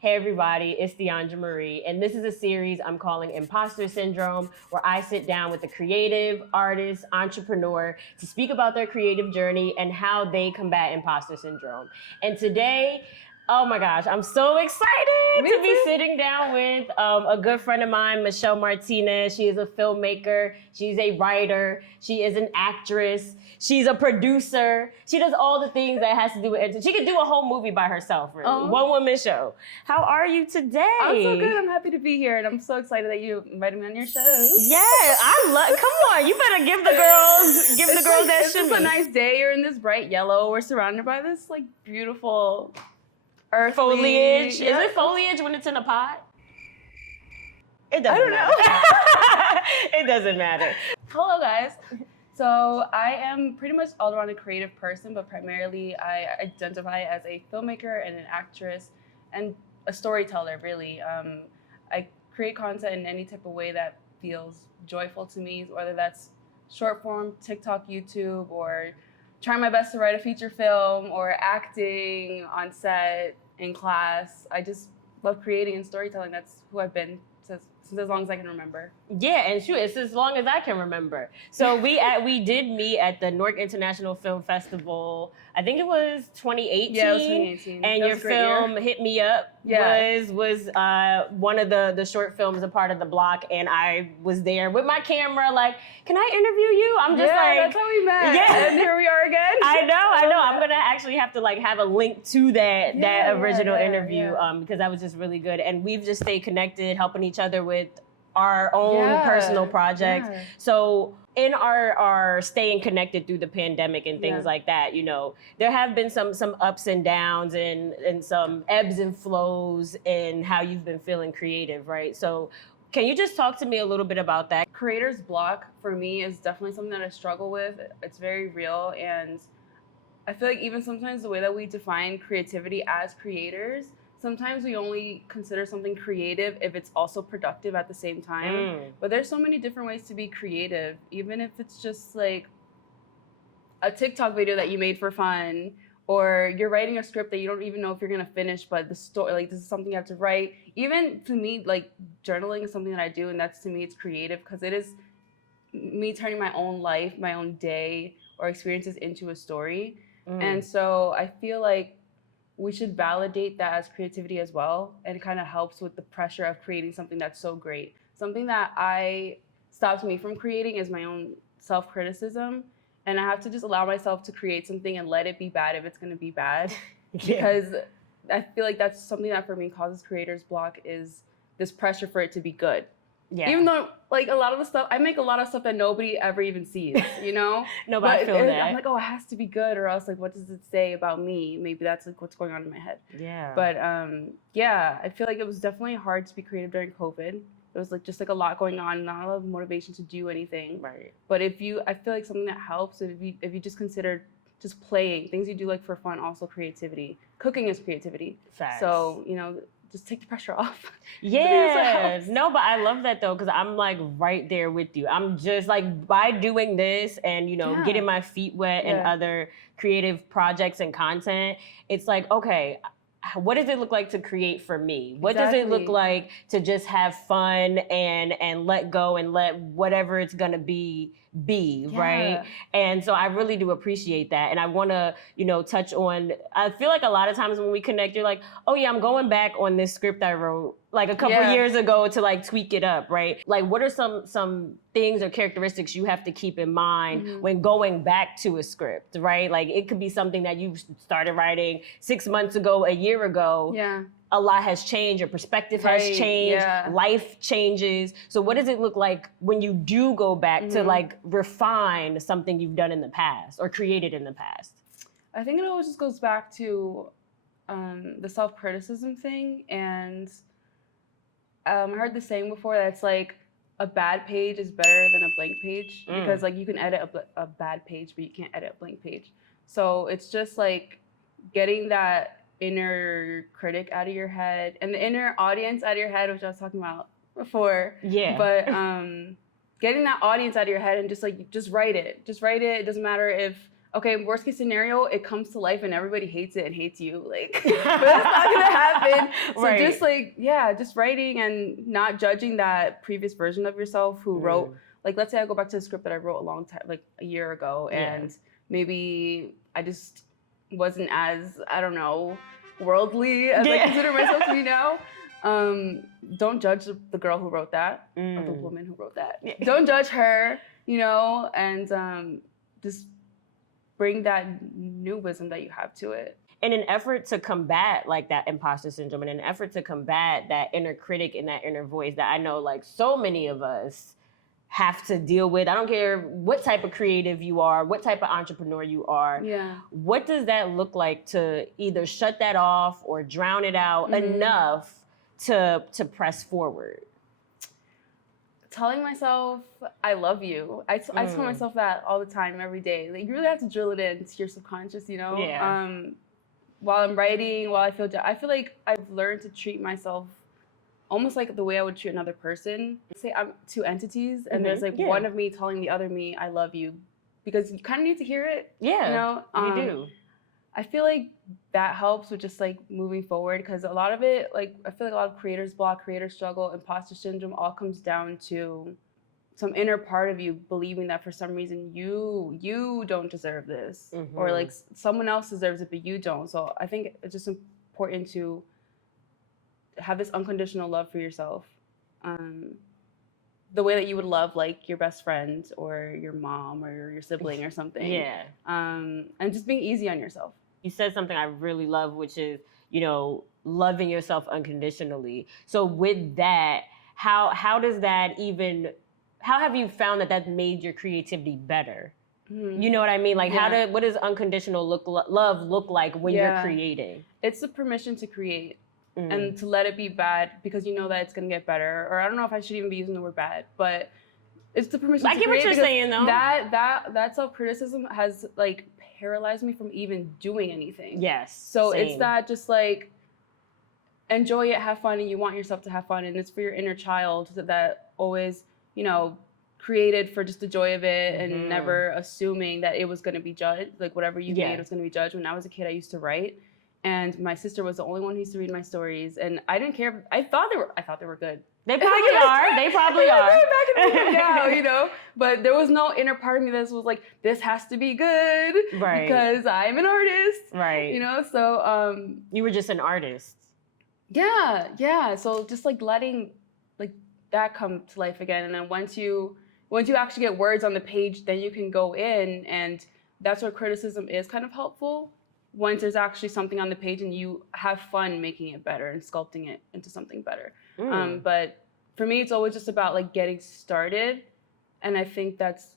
Hey everybody, it's Diandra Marie, and this is a series I'm calling Imposter Syndrome, where I sit down with a creative, artist, entrepreneur to speak about their creative journey and how they combat imposter syndrome. And today, oh my gosh, I'm so excited to be sitting down with a good friend of mine, Michelle Martinez. She is a filmmaker, she's a writer, she is an actress, she's a producer. She does all the things that has to do with entertainment. She could do a whole movie by herself, really. One woman show. How are you today? I'm so good. I'm happy to be here, and I'm so excited that you invited me on your show. Yeah, I love. Come on, you better give the girls that It's shimmy. just a nice day. You're in this bright yellow. We're surrounded by this like beautiful earthly Foliage. Yeah. Is it foliage when it's in a pot? It doesn't I don't matter. It doesn't matter. Hello, guys. So I am pretty much all around a creative person, but primarily I identify as a filmmaker and an actress and a storyteller, really. I create content in any type of way that feels joyful to me, whether that's short form, TikTok, YouTube, or trying my best to write a feature film or acting on set, in class. I just love creating and storytelling. That's who I've been since as long as I can remember. Yeah, and shoot, it's as long as I can remember. So we did meet at the Newark International Film Festival. I think it was 2018. Yeah, it was 2018. And your film Hit Me Up was one of the short films, a part of the block, and I was there with my camera, like, can I interview you? I'm just like, that's how we met. Yeah, and here we are again. I know. I'm gonna actually have to like have a link to that original interview because that was just really good, and we've just stayed connected, helping each other with our own personal projects. So in our staying connected through the pandemic and things like that, you know, there have been some ups and downs and some ebbs and flows in how you've been feeling creative, right? So can you just talk to me a little bit about that? Creator's block for me is definitely something that I struggle with. It's very real, and I feel like even sometimes the way that we define creativity as creators, sometimes we only consider something creative if it's also productive at the same time. But there's so many different ways to be creative, even if it's just like a TikTok video that you made for fun, or you're writing a script that you don't even know if you're gonna finish, but the story, like, this is something you have to write. Even to me, like, journaling is something that I do, and that's, to me, it's creative because it is me turning my own life, my own day or experiences into a story. And so I feel like we should validate that as creativity as well, and it kind of helps with the pressure of creating something that's so great. Something that stops me from creating is my own self-criticism, and I have to just allow myself to create something and let it be bad if it's going to be bad. Because I feel like that's something that for me causes creator's block, is this pressure for it to be good. Even though, like, a lot of the stuff, I make a lot of stuff that nobody ever even sees, you know? No, but I feel that. I'm like, oh, it has to be good, or else, like, what does it say about me? Maybe that's, like, what's going on in my head. Yeah. But, I feel like it was definitely hard to be creative during COVID. It was, like, just, like, a lot going on, not a lot of motivation to do anything. Right. But I feel like something that helps, if you just consider just playing, things you do, like, for fun, also creativity. Cooking is creativity. Facts. So, you know, just take the pressure off. Yeah, no, but I love that though, because I'm like right there with you. I'm just like, by doing this and, you know, getting my feet wet in other creative projects and content, it's like, okay, what does it look like to create for me? What does it look like to just have fun and let go and let whatever it's gonna be, right? And so I really do appreciate that. And I wanna, you know, touch on, I feel like a lot of times when we connect, you're like, oh yeah, I'm going back on this script I wrote like a couple years ago to like tweak it up, right? Like, what are some things or characteristics you have to keep in mind when going back to a script, right? Like, it could be something that you started writing 6 months ago, a year ago. A lot has changed, your perspective has changed, life changes. So what does it look like when you do go back to like refine something you've done in the past or created in the past? I think it always just goes back to the self-criticism thing. And I heard the saying before that it's like, a bad page is better than a blank page, because like you can edit a bad page, but you can't edit a blank page. So it's just like getting that inner critic out of your head and the inner audience out of your head, which I was talking about before. But getting that audience out of your head and just write it. It doesn't matter if okay, worst case scenario, it comes to life and everybody hates it and hates you. Like, but that's not gonna happen. So Right. just like, just writing and not judging that previous version of yourself who wrote, like, let's say I go back to the script that I wrote a long time, like a year ago, and maybe I just wasn't as, I don't know, worldly as I consider myself to be now. Don't judge the girl who wrote that, or the woman who wrote that. Don't judge her, you know, and just bring that new wisdom that you have to it. In an effort to combat like that imposter syndrome, in an effort to combat that inner critic and that inner voice that I know like so many of us have to deal with. I don't care what type of creative you are, what type of entrepreneur you are. Yeah. What does that look like to either shut that off or drown it out enough to press forward? Telling myself I love you. I tell myself that all the time, every day. Like, you really have to drill it into your subconscious, you know? Yeah. While I'm writing, while I feel like I've learned to treat myself almost like the way I would treat another person. Say I'm two entities, and there's like one of me telling the other me, I love you. Because you kind of need to hear it. Yeah, you know? You do. I feel like that helps with just like moving forward, because a lot of it, like, I feel like a lot of creators block, creators struggle, imposter syndrome all comes down to some inner part of you believing that for some reason you don't deserve this, or like someone else deserves it but you don't. So I think it's just important to have this unconditional love for yourself, the way that you would love like your best friend or your mom or your sibling or something. Yeah. And just being easy on yourself. You said something I really love, which is, you know, loving yourself unconditionally. So with that, how does that even, how have you found that made your creativity better? You know what I mean? Like, what does unconditional love look like when you're creating? It's the permission to create. And to let it be bad because you know that it's gonna get better. Or I don't know if I should even be using the word bad, but it's the permission to create. I get what you're saying though. That self-criticism has like paralyzed me from even doing anything. Yes. So same. it's that just like enjoy it, have fun, and you want yourself to have fun. And it's for your inner child that always, you know, created for just the joy of it and never assuming that it was gonna be judged. Like whatever you made was gonna be judged. When I was a kid, I used to write. And my sister was the only one who used to read my stories, and I didn't care. I thought they were good. They probably are. They probably are. Back in the day now, you know. But there was no inner part of me that was like, this has to be good, right? Because I'm an artist, right? You know. So you were just an artist. Yeah. So just like letting like that come to life again, and then once you actually get words on the page, then you can go in, and that's where criticism is kind of helpful. Once there's actually something on the page and you have fun making it better and sculpting it into something better. But for me, it's always just about like getting started. And I think that's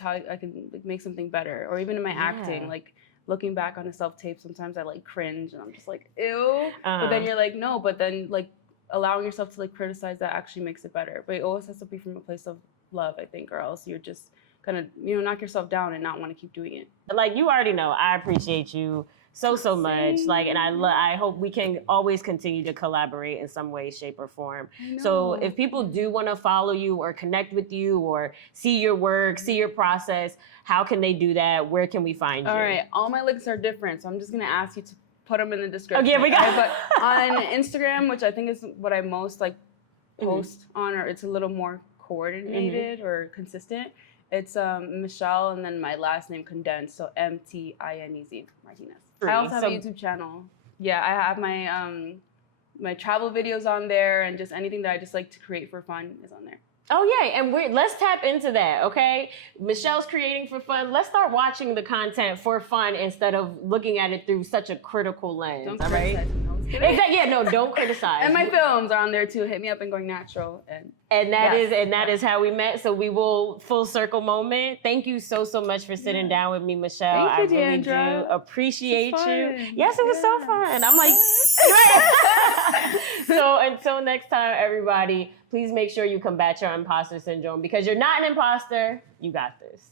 how I can like, make something better. Or even in my acting, like looking back on a self-tape, sometimes I like cringe and I'm just like, ew. But then you're like, no, but then like allowing yourself to like criticize that actually makes it better. But it always has to be from a place of love, I think, or else you're just kind of, you know, knock yourself down and not want to keep doing it. Like, you already know, I appreciate you so much. Like, and I hope we can always continue to collaborate in some way, shape, or form. So if people do want to follow you or connect with you or see your work, see your process, how can they do that? Where can we find you? All right, all my links are different, so I'm just going to ask you to put them in the description. Okay, we got But on Instagram, which I think is what I most like post on, or it's a little more coordinated or consistent, it's Michelle and then my last name condensed, so Mtinez Martinez. I also have a YouTube channel. Yeah, I have my my travel videos on there, and just anything that I just like to create for fun is on there. Oh yeah, and let's tap into that, okay? Michelle's creating for fun. Let's start watching the content for fun instead of looking at it through such a critical lens. Don't criticize me. Exactly. Yeah, no, don't criticize. And my films are on there too. Hit me up and Going Natural. And that is how we met. So we will full circle moment. Thank you so much for sitting down with me, Michelle. Thank you, I really Diandra. do appreciate you. Fun. Yes, it was so fun. I'm like, so until next time, everybody, please make sure you combat your imposter syndrome, because you're not an imposter. You got this.